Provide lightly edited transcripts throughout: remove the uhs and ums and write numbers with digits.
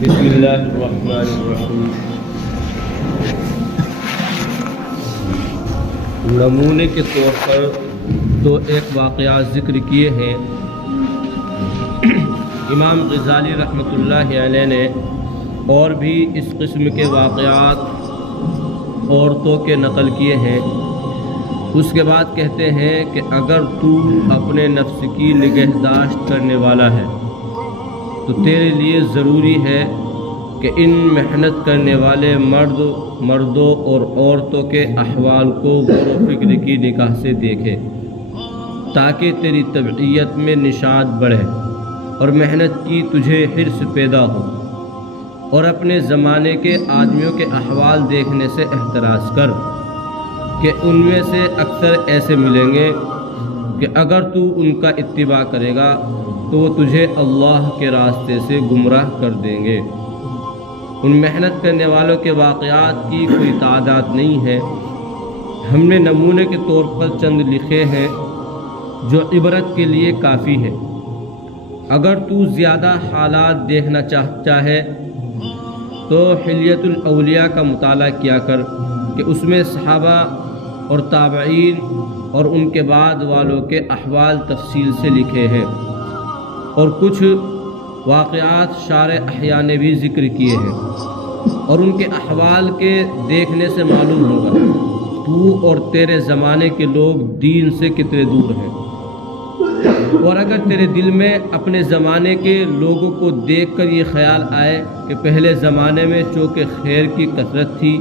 بسم اللہ الرحمن الرحیم۔ نمونے کے طور پر تو ایک واقعات ذکر کیے ہیں۔ امام غزالی رحمۃ اللہ علیہ نے اور بھی اس قسم کے واقعات عورتوں کے نقل کیے ہیں۔ اس کے بعد کہتے ہیں کہ اگر تو اپنے نفس کی نگہداشت کرنے والا ہے تو تیرے لیے ضروری ہے کہ ان محنت کرنے والے مردوں اور عورتوں کے احوال کو غور و فکر کی نگاہ سے دیکھے تاکہ تیری طبعیت میں نشاط بڑھے اور محنت کی تجھے حرص پیدا ہو، اور اپنے زمانے کے آدمیوں کے احوال دیکھنے سے احتراز کر کہ ان میں سے اکثر ایسے ملیں گے کہ اگر تو ان کا اتباع کرے گا تو وہ تجھے اللہ کے راستے سے گمراہ کر دیں گے۔ ان محنت کرنے والوں کے واقعات کی کوئی تعداد نہیں ہے، ہم نے نمونے کے طور پر چند لکھے ہیں جو عبرت کے لیے کافی ہے۔ اگر تو زیادہ حالات دیکھنا چاہتا ہے تو حلیۃ الاولیاء کا مطالعہ کیا کر کہ اس میں صحابہ اور تابعین اور ان کے بعد والوں کے احوال تفصیل سے لکھے ہیں، اور کچھ واقعات شارح احیاء نے بھی ذکر کیے ہیں، اور ان کے احوال کے دیکھنے سے معلوم ہوگا تو اور تیرے زمانے کے لوگ دین سے کتنے دور ہیں۔ اور اگر تیرے دل میں اپنے زمانے کے لوگوں کو دیکھ کر یہ خیال آئے کہ پہلے زمانے میں چونکہ خیر کی کثرت تھی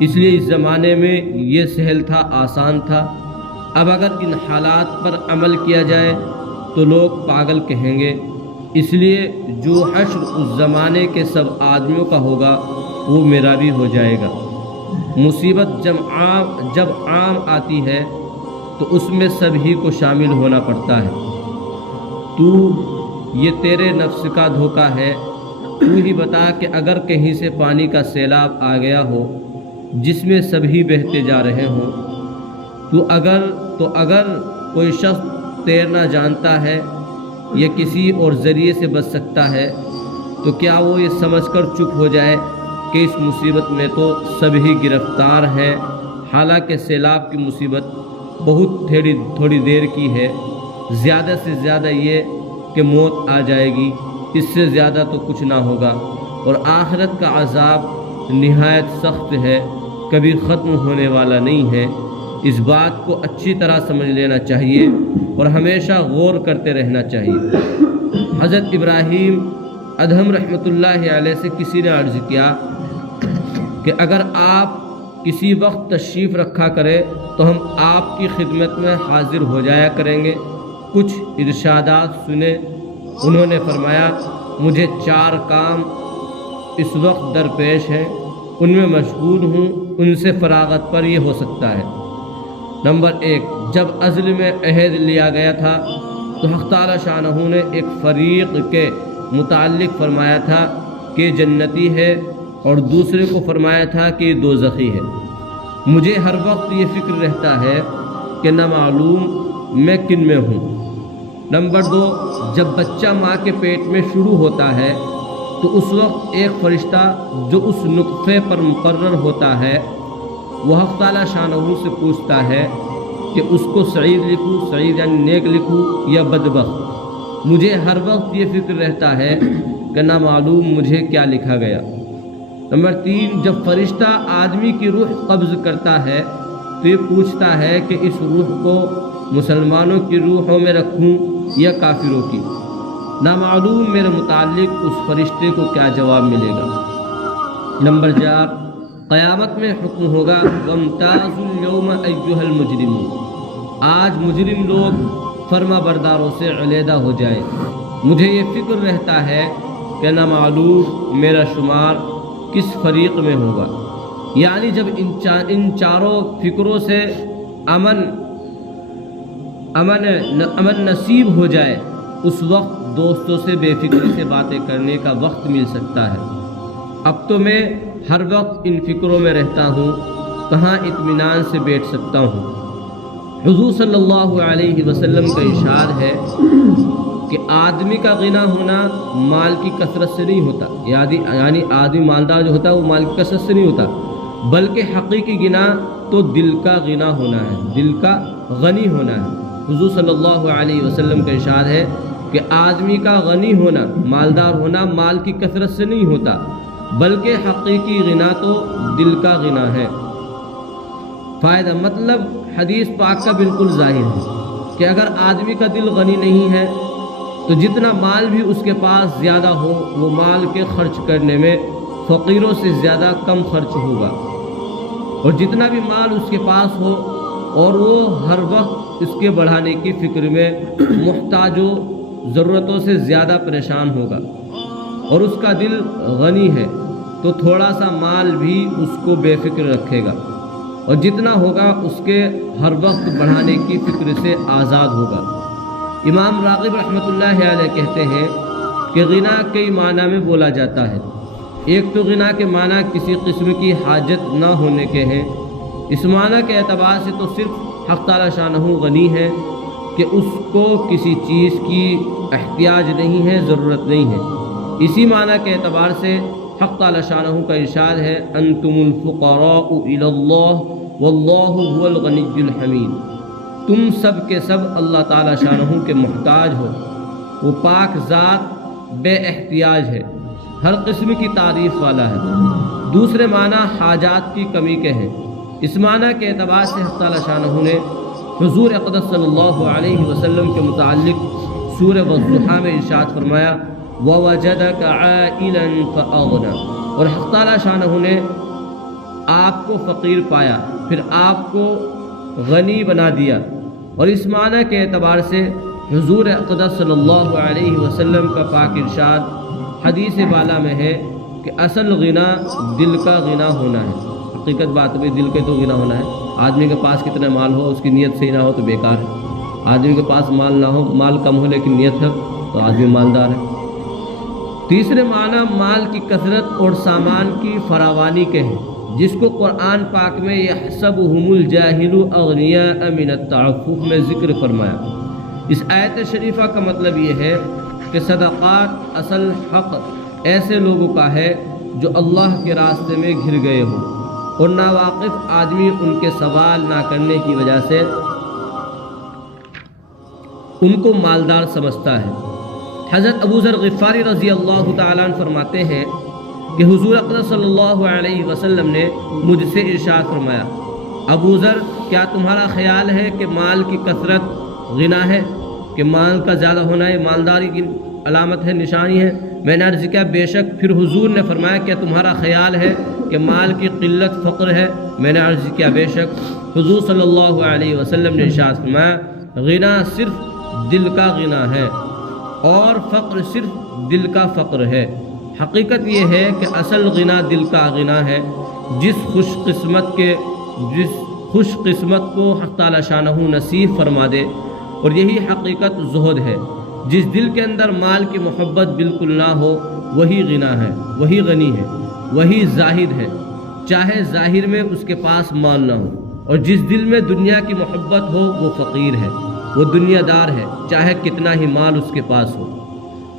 اس لیے اس زمانے میں یہ سہل تھا، آسان تھا، اب اگر ان حالات پر عمل کیا جائے تو لوگ پاگل کہیں گے، اس لیے جو حشر اس زمانے کے سب آدمیوں کا ہوگا وہ میرا بھی ہو جائے گا۔ مصیبت جب عام آتی ہے تو اس میں سبھی کو شامل ہونا پڑتا ہے۔ تو یہ تیرے نفس کا دھوکہ ہے۔ تو ہی بتا کہ اگر کہیں سے پانی کا سیلاب آ گیا ہو جس میں سبھی بہتے جا رہے ہوں تو اگر کوئی شخص تیرنا جانتا ہے یا کسی اور ذریعے سے بچ سکتا ہے تو کیا وہ یہ سمجھ کر چپ ہو جائے کہ اس مصیبت میں تو سبھی گرفتار ہیں، حالانکہ سیلاب کی مصیبت بہت تھوڑی دیر کی ہے، زیادہ سے زیادہ یہ کہ موت آ جائے گی، اس سے زیادہ تو کچھ نہ ہوگا، اور آخرت کا عذاب نہایت سخت ہے، کبھی ختم ہونے والا نہیں ہے۔ اس بات کو اچھی طرح سمجھ لینا چاہیے اور ہمیشہ غور کرتے رہنا چاہیے۔ حضرت ابراہیم ادہم رحمۃ اللہ علیہ سے کسی نے عرض کیا کہ اگر آپ کسی وقت تشریف رکھا کرے تو ہم آپ کی خدمت میں حاضر ہو جایا کریں گے۔ کچھ ارشادات سنے۔ انہوں نے فرمایا مجھے 4 کام اس وقت درپیش ہیں، ان میں مشغول ہوں، ان سے فراغت پر یہ ہو سکتا ہے۔ نمبر 1، جب عزل میں عہد لیا گیا تھا تو حق تعالی شانہ نے ایک فریق کے متعلق فرمایا تھا کہ جنتی ہے اور دوسرے کو فرمایا تھا کہ دوزخی ہے۔ مجھے ہر وقت یہ فکر رہتا ہے کہ نہ معلوم میں کن میں ہوں۔ نمبر 2، جب بچہ ماں کے پیٹ میں شروع ہوتا ہے تو اس وقت ایک فرشتہ جو اس نطفے پر مقرر ہوتا ہے وہ حق تعالی شانہ سے پوچھتا ہے کہ اس کو سعید لکھوں، سعید یعنی نیک لکھوں یا بدبخت۔ مجھے ہر وقت یہ فکر رہتا ہے کہ نہ معلوم مجھے کیا لکھا گیا۔ نمبر 3، جب فرشتہ آدمی کی روح قبض کرتا ہے تو یہ پوچھتا ہے کہ اس روح کو مسلمانوں کی روحوں میں رکھوں یا کافروں کی۔ نہ معلوم میرے متعلق اس فرشتے کو کیا جواب ملے گا۔ نمبر 4، قیامت میں حکم ہوگا وَامْتَازُوا الْيَوْمَ أَيُّهَا الْمُجْرِمُونَ، آج مجرم لوگ فرما برداروں سے علیحدہ ہو جائیں۔ مجھے یہ فکر رہتا ہے کہ نہ معلوم میرا شمار کس فریق میں ہوگا۔ یعنی جب ان چاروں فکروں سے امن نصیب ہو جائے اس وقت دوستوں سے بے فکری سے باتیں کرنے کا وقت مل سکتا ہے۔ اب تو میں ہر وقت ان فکروں میں رہتا ہوں، کہاں اطمینان سے بیٹھ سکتا ہوں۔ حضور صلی اللہ علیہ وسلم کا ارشاد ہے کہ آدمی کا غنی ہونا مال کی کثرت سے نہیں ہوتا، یعنی آدمی مالدار جو ہوتا ہے وہ مال کی کثرت سے نہیں ہوتا، بلکہ حقیقی غنا تو دل کا غنا ہونا ہے، دل کا غنی ہونا ہے۔ حضور صلی اللہ علیہ وسلم کا ارشاد ہے کہ آدمی کا غنی ہونا، مالدار ہونا مال کی کثرت سے نہیں ہوتا، بلکہ حقیقی غنا تو دل کا غنا ہے۔ فائدہ مطلب حدیث پاک کا بالکل ظاہر ہے کہ اگر آدمی کا دل غنی نہیں ہے تو جتنا مال بھی اس کے پاس زیادہ ہو وہ مال کے خرچ کرنے میں فقیروں سے زیادہ کم خرچ ہوگا، اور جتنا بھی مال اس کے پاس ہو اور وہ ہر وقت اس کے بڑھانے کی فکر میں محتاج و ضرورتوں سے زیادہ پریشان ہوگا، اور اس کا دل غنی ہے تو تھوڑا سا مال بھی اس کو بے فکر رکھے گا، اور جتنا ہوگا اس کے ہر وقت بڑھانے کی فکر سے آزاد ہوگا۔ امام راغب رحمۃ اللہ علیہ کہتے ہیں کہ غنا کئی معنی میں بولا جاتا ہے۔ ایک تو غنا کے معنی کسی قسم کی حاجت نہ ہونے کے ہیں، اس معنی کے اعتبار سے تو صرف حق تعالی شانہ غنی ہے کہ اس کو کسی چیز کی احتیاج نہیں ہے، ضرورت نہیں ہے۔ اسی معنی کے اعتبار سے حق تعالی شانہ کا ارشاد ہے انتم الفقراء الی اللہ واللہ هو الغنی الحمید، تم سب کے سب اللہ تعالی شانہ کے محتاج ہو، وہ پاک ذات بے احتیاج ہے، ہر قسم کی تعریف والا ہے۔ دوسرے معنی حاجات کی کمی کے ہیں، اس معنی کے اعتبار سے حق تعالی شانہ نے حضور اقدس صلی اللہ علیہ وسلم کے متعلق سورہ والضحیٰ میں ارشاد فرمایا وَوَجَدَكَ عَائِلًا فَأَغْنَى، اور حق تعالی شانہ نے آپ کو فقیر پایا پھر آپ کو غنی بنا دیا، اور اس معنی کے اعتبار سے حضور اقدس صلی اللہ علیہ وسلم کا پاک ارشاد حدیث بالا میں ہے کہ اصل غنا دل کا غنا ہونا ہے۔ حقیقت بات بھی دل کے تو غنا ہونا ہے۔ آدمی کے پاس کتنا مال ہو اس کی نیت صحیح نہ ہو تو بیکار ہے، آدمی کے پاس مال نہ ہو، مال کم ہو لیکن نیت ہے تو آدمی مالدار ہے۔ تیسرے معنی مال کی کثرت اور سامان کی فراوانی کے ہیں، جس کو قرآن پاک میں یحسبهم الجاہل اغنیاء من التعفف میں ذکر فرمایا۔ اس آیت شریفہ کا مطلب یہ ہے کہ صدقات اصل حق ایسے لوگوں کا ہے جو اللہ کے راستے میں گھر گئے ہوں، اور ناواقف آدمی ان کے سوال نہ کرنے کی وجہ سے ان کو مالدار سمجھتا ہے۔ حضرت ابو ذر غفاری رضی اللہ تعالیٰ عنہ فرماتے ہیں کہ حضور اقدس صلی اللہ علیہ وسلم نے مجھ سے ارشاد فرمایا ابو ذر کیا تمہارا خیال ہے کہ مال کی کثرت غنا ہے، کہ مال کا زیادہ ہونا ہے مالداری کی علامت ہے، نشانی ہے؟ میں نے عرض کیا بے شک۔ پھر حضور نے فرمایا کیا تمہارا خیال ہے کہ مال کی قلت فقر ہے؟ میں نے عرض کیا بے شک۔ حضور صلی اللہ علیہ وسلم نے ارشاد فرمایا غنا صرف دل کا غنا ہے اور فقر صرف دل کا فقر ہے۔ حقیقت یہ ہے کہ اصل غنا دل کا غنا ہے۔ جس خوش قسمت کو حق تعالی شانہ نصیب فرما دے، اور یہی حقیقت زہد ہے۔ جس دل کے اندر مال کی محبت بالکل نہ ہو وہی غنا ہے، وہی غنی ہے، وہی زاہد ہے، چاہے ظاہر میں اس کے پاس مال نہ ہو۔ اور جس دل میں دنیا کی محبت ہو وہ فقیر ہے، وہ دنیا دار ہے، چاہے کتنا ہی مال اس کے پاس ہو۔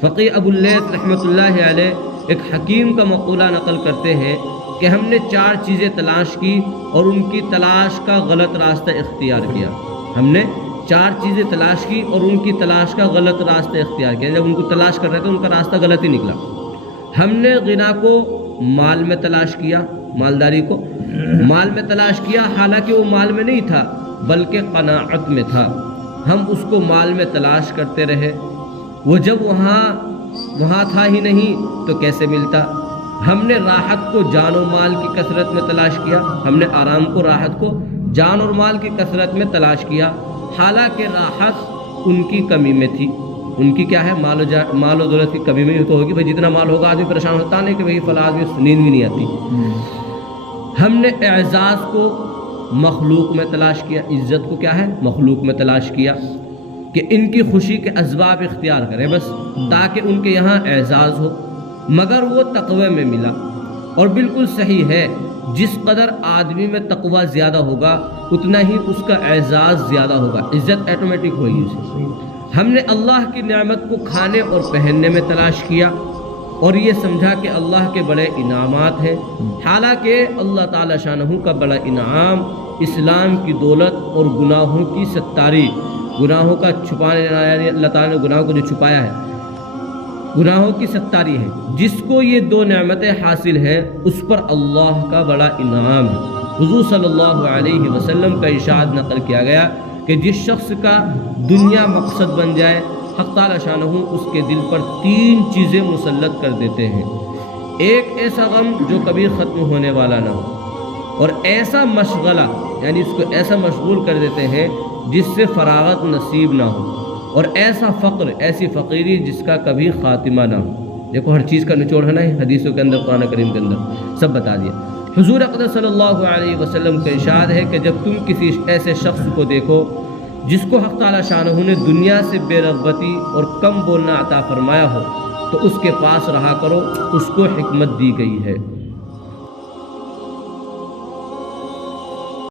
فقی ابو اللیث رحمۃ اللہ علیہ ایک حکیم کا مقولہ نقل کرتے ہیں کہ ہم نے 4 چیزیں تلاش کی اور ان کی تلاش کا غلط راستہ اختیار کیا۔ ہم نے 4 چیزیں تلاش کی اور ان کی تلاش کا غلط راستہ اختیار کیا۔ جب ان کو تلاش کر رہے تھے ان کا راستہ غلط ہی نکلا۔ ہم نے غنا کو مال میں تلاش کیا، مالداری کو مال میں تلاش کیا، حالانکہ وہ مال میں نہیں تھا بلکہ قناعت میں تھا۔ ہم اس کو مال میں تلاش کرتے رہے، وہ جب وہاں تھا ہی نہیں تو کیسے ملتا؟ ہم نے راحت کو جان و مال کی کثرت میں تلاش کیا، ہم نے آرام کو راحت کو جان اور مال کی کثرت میں تلاش کیا، حالانکہ راحت ان کی کمی میں تھی۔ ان کی کیا ہے؟ مال و دولت کی کمی میں تو ہوگی، بھائی جتنا مال ہوگا آدمی پریشان ہوتا نہیں کہ بھائی فلاں آدمی نیند بھی نہیں آتی۔ ہم نے اعزاز کو مخلوق میں تلاش کیا، عزت کو کیا ہے؟ مخلوق میں تلاش کیا کہ ان کی خوشی کے اسباب اختیار کریں بس تاکہ ان کے یہاں اعزاز ہو، مگر وہ تقوی میں ملا۔ اور بالکل صحیح ہے، جس قدر آدمی میں تقوی زیادہ ہوگا اتنا ہی اس کا اعزاز زیادہ ہوگا، عزت ایٹومیٹک ہوگی اسے۔ ہم نے اللہ کی نعمت کو کھانے اور پہننے میں تلاش کیا اور یہ سمجھا کہ اللہ کے بڑے انعامات ہیں، حالانکہ اللہ تعالی شانہ کا بڑا انعام اسلام کی دولت اور گناہوں کی ستاری، گناہوں کا چھپانے، یعنی اللہ تعالیٰ نے گناہوں کو جو چھپایا ہے، گناہوں کی ستاری ہے۔ جس کو یہ دو نعمتیں حاصل ہیں اس پر اللہ کا بڑا انعام ہے۔ حضور صلی اللہ علیہ وسلم کا ارشاد نقل کیا گیا کہ جس شخص کا دنیا مقصد بن جائے، حق تعالی شانہ اس کے دل پر 3 چیزیں مسلط کر دیتے ہیں۔ ایک ایسا غم جو کبھی ختم ہونے والا نہ ہو، اور ایسا مشغلہ، یعنی اس کو ایسا مشغول کر دیتے ہیں جس سے فراغت نصیب نہ ہو، اور ایسا فقر، ایسی فقیری جس کا کبھی خاتمہ نہ ہو۔ دیکھو ہر چیز کا نچوڑ ہے نا، حدیثوں کے اندر، قرآن کریم کے اندر سب بتا دیا۔ حضور اقدس صلی اللہ علیہ وسلم کا ارشاد ہے کہ جب تم کسی ایسے شخص کو دیکھو جس کو حق تعالی شانہ نے دنیا سے بے رغبتی اور کم بولنا عطا فرمایا ہو، تو اس کے پاس رہا کرو، اس کو حکمت دی گئی ہے۔